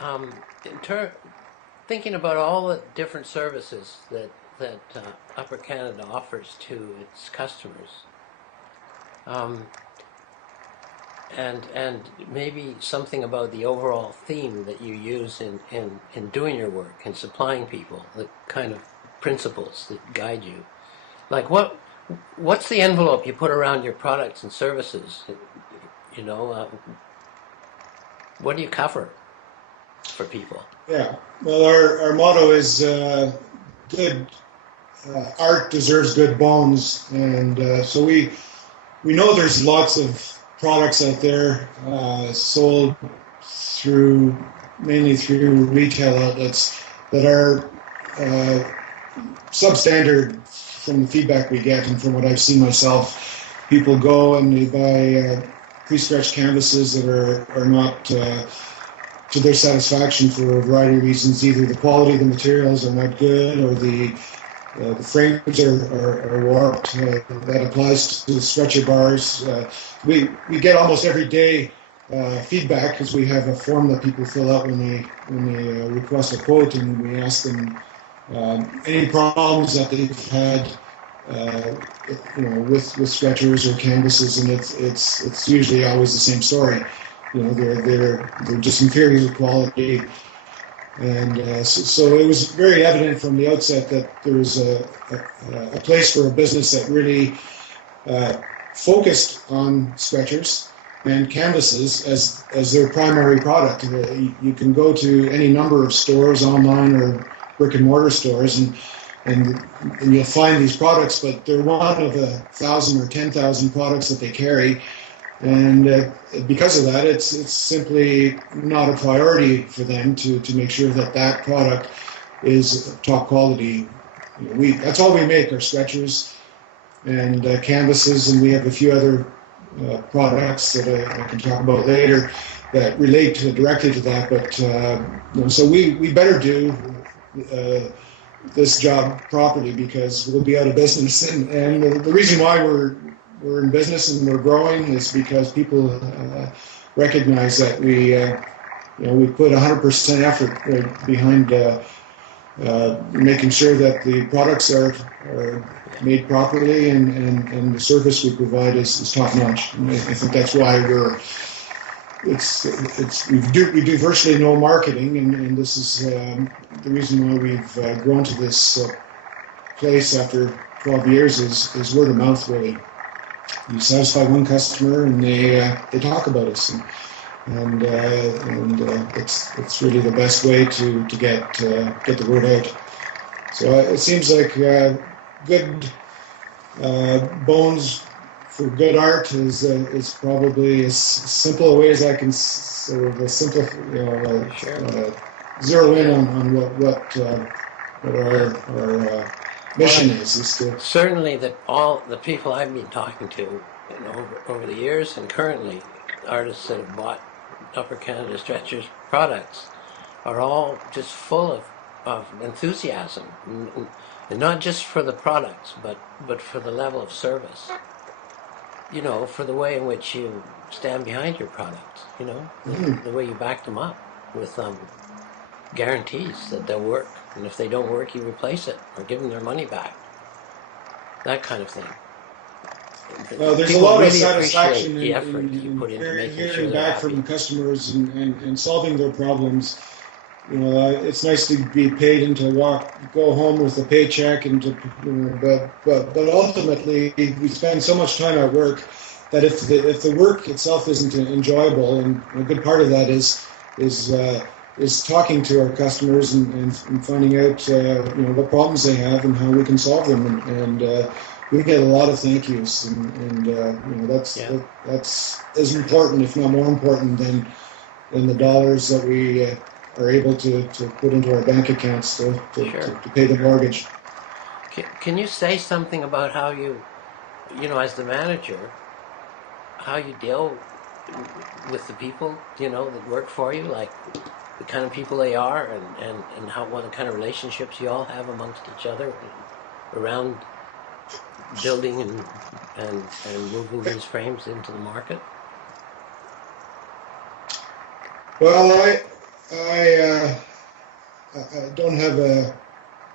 Um, in thinking about all the different services that Upper Canada offers to its customers, um, and maybe something about the overall theme that you use in doing your work and supplying people, the kind of principles that guide you. Like what's the envelope you put around your products and services? You know, what do you cover for people? Yeah. Well, our motto is good art deserves good bones, and so we know there's lots of products out there sold through mainly through retail outlets that are uh, substandard from the feedback we get and from what I've seen myself. People go and they buy pre-stretched canvases that are not to their satisfaction for a variety of reasons. Either the quality of the materials are not good, or the frames are warped. That applies to the stretcher bars. We get almost every day feedback because we have a form that people fill out when they request a quote, and we ask them any problems that they've had, uh, with stretchers or canvases, and it's usually always the same story. They're just inferior quality, and so it was very evident from the outset that there was a place for a business that really uh, focused on stretchers and canvases as their primary product. You can go to any number of stores, online or brick and mortar stores, and you'll find these products, but they're one of 1,000 or 10,000 products that they carry, and because of that, it's simply not a priority for them to make sure that that product is top quality. That's all we make are stretchers and canvases, and we have a few other products that I can talk about later that relate directly to that. But so we better do uh, this job properly, because we'll be out of business. And the reason why we're in business and we're growing is because people recognize that we put 100% effort behind making sure that the products are made properly, and the service we provide is top notch. And I think that's why we do virtually no marketing, and this is the reason why we've grown to this place after 12 years is word of mouth. Really, you satisfy one customer and they talk about us, and it's really the best way to get the word out. So it seems like good bones for good art is probably as simple a way as I can sort of Sure. zero in on what our Well, mission is to. certainly that all the people I've been talking to, over the years and currently, artists that have bought Upper Canada Stretchers products are all just full of enthusiasm, and not just for the products, but for the level of service. For the way in which you stand behind your products. Mhm. The way you back them up with guarantees that they'll work, and if they don't work, you replace it or give them their money back. That kind of thing. There's a People lot of really appreciate satisfaction the effort that you in put into making sure hearing they're back happy. from customers and solving their problems. It's nice to be paid and to go home with a paycheck, and to, but ultimately we spend so much time at work that if the work itself isn't enjoyable, and a good part of that is is talking to our customers and finding out what problems they have and how we can solve them, and we get a lot of thank yous, and Yeah, that's as important, if not more important, than the dollars that we are able to put into our bank accounts sure. to pay the mortgage. Can you say something about how as the manager, how you deal with the people, that work for you, like the kind of people they are, and what the kind of relationships you all have amongst each other around building and moving these frames into the market? Well, I don't have a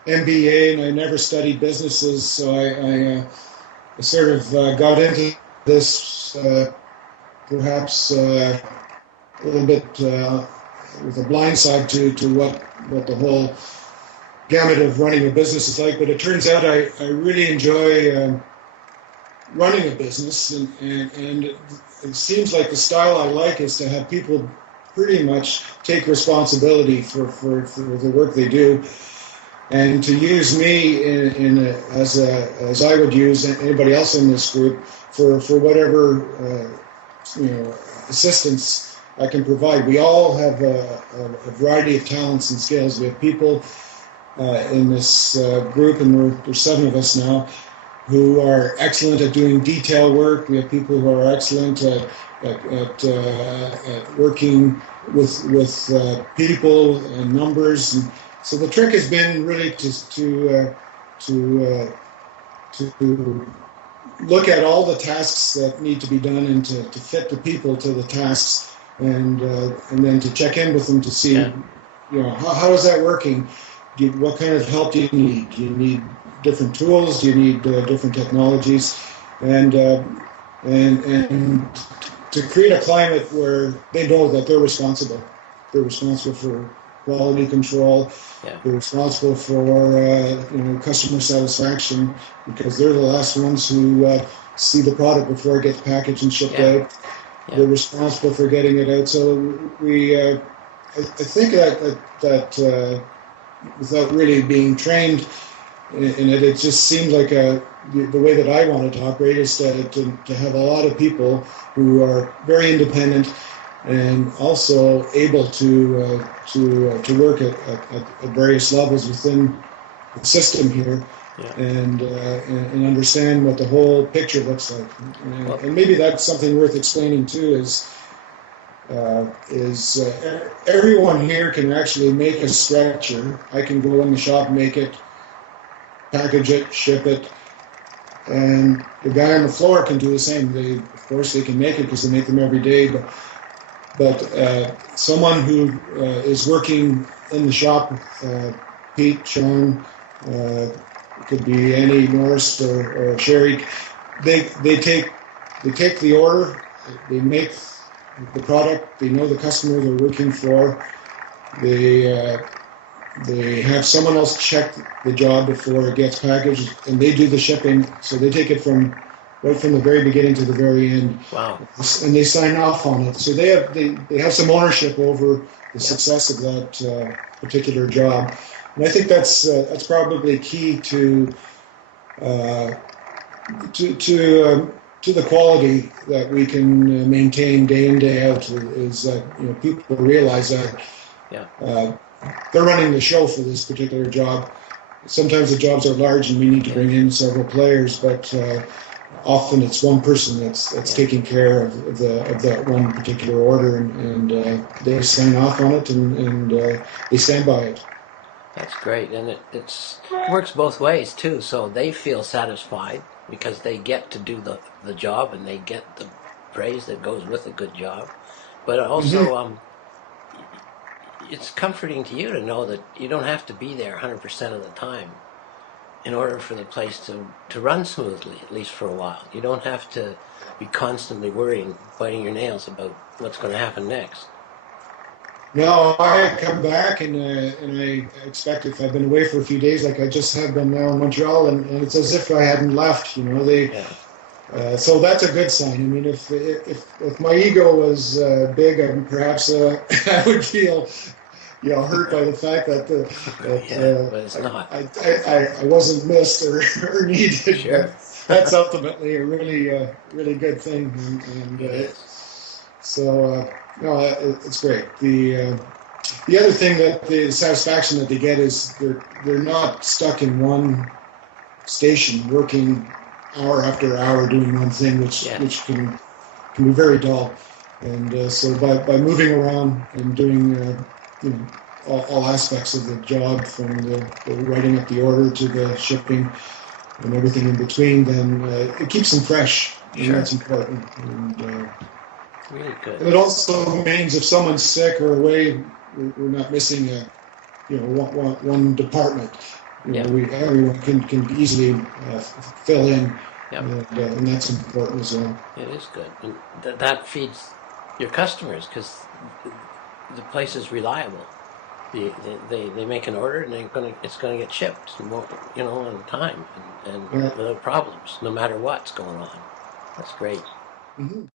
MBA, and I never studied businesses, so I sort of got into this perhaps a little bit with a blind side to what the whole gamut of running a business is like. But it turns out I really enjoy running a business, and it seems like the style I like is to have people pretty much take responsibility for the work they do, and to use me as I would use anybody else in this group for whatever assistance I can provide. We all have a variety of talents and skills. We have people in this group, and there's 7 of us now, who are excellent at doing detail work. We have people who are excellent at working with people and numbers. And so the trick has been really to look at all the tasks that need to be done and to fit the people to the tasks, and then to check in with them to see, how is that working? What kind of help do you need? Do you need different tools? Do you need different technologies? And to create a climate where they know that they're responsible. They're responsible for quality control. Yeah. They're responsible for customer satisfaction, because they're the last ones who see the product before it gets packaged and shipped out. Yeah. They're responsible for getting it out. So we, I think that without really being trained in it, it just seemed like the way that I wanted to operate is to have a lot of people who are very independent and also able to work at various levels within the system here. Yeah. And understand what the whole picture looks like. And maybe that's something worth explaining too, is everyone here can actually make a stretcher. I can go in the shop, make it, package it, ship it, and the guy on the floor can do the same. Of course, they can make it because they make them every day, but someone who is working in the shop, Pete, Sean, could be Annie, Norris, or Sherry, they take the order, they make the product, they know the customer they're working for, they have someone else check the job before it gets packaged, and they do the shipping. So they take it right from the very beginning to the very end. Wow! And they sign off on it. So they have some ownership over the success of that particular job. And I think that's probably key to the quality that we can maintain day in, day out. Is that people realize that. Yeah. They're running the show for this particular job. Sometimes the jobs are large and we need to bring in several players, but often it's one person that's taking care of that one particular order, and they sign off on it and they stand by it. That's great, and it works both ways too. So they feel satisfied because they get to do the job and they get the praise that goes with a good job, but also it's comforting to you to know that you don't have to be there 100% of the time in order for the place to run smoothly, at least for a while. You don't have to be constantly worrying, biting your nails about what's going to happen next. No, I come back and I expect, if I've been away for a few days, like I just have been now in Montreal, and it's as if I hadn't left. So that's a good sign. I mean, if my ego was big, perhaps I would feel, hurt by the fact that but it's not. I wasn't missed or needed. Sure. That's ultimately a really good thing, and so it's great. The other thing, that the satisfaction that they get is they're not stuck in one station working hour after hour doing one thing, which can be very dull. And so by moving around and doing all aspects of the job, from the writing up the order to the shipping and everything in between, then it keeps them fresh, and that's important. And really good. it also means if someone's sick or away, we're not missing a, one department. Yeah. Everyone can easily fill in, Yep. and that's important as well. It is good, and that feeds your customers because the place is reliable. They make an order and it's gonna get shipped, on time and Yeah. without problems, no matter what's going on. That's great. Mhm.